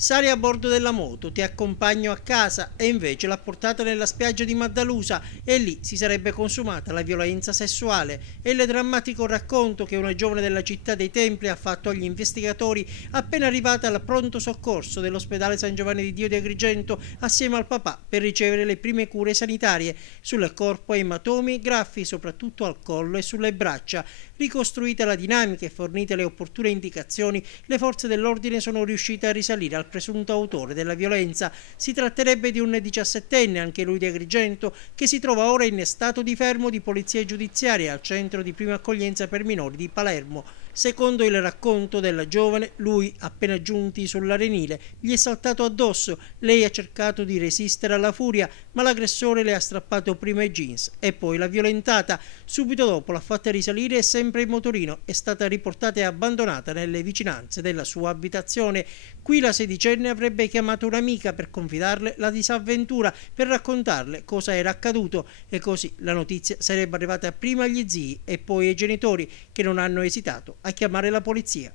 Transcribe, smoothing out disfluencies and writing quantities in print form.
Sali a bordo della moto, ti accompagno a casa e invece l'ha portata nella spiaggia di Maddalusa e lì si sarebbe consumata la violenza sessuale. È il drammatico racconto che una giovane della città dei Templi ha fatto agli investigatori appena arrivata al pronto soccorso dell'ospedale San Giovanni di Dio di Agrigento assieme al papà per ricevere le prime cure sanitarie. Sul corpo ematomi e graffi soprattutto al collo e sulle braccia. Ricostruita la dinamica e fornite le opportune indicazioni, le forze dell'ordine sono riuscite a risalire al presunto autore della violenza. Si tratterebbe di un 17enne, anche lui di Agrigento, che si trova ora in stato di fermo di polizia giudiziaria al centro di prima accoglienza per minori di Palermo. Secondo il racconto della giovane, lui, appena giunti sull'arenile, gli è saltato addosso. Lei ha cercato di resistere alla furia, ma l'aggressore le ha strappato prima i jeans e poi l'ha violentata. Subito dopo l'ha fatta risalire e sempre in motorino è stata riportata e abbandonata nelle vicinanze della sua abitazione. Qui la sedicenne avrebbe chiamato un'amica per confidarle la disavventura, per raccontarle cosa era accaduto e così la notizia sarebbe arrivata prima agli zii e poi ai genitori, che non hanno esitato a chiamare la polizia.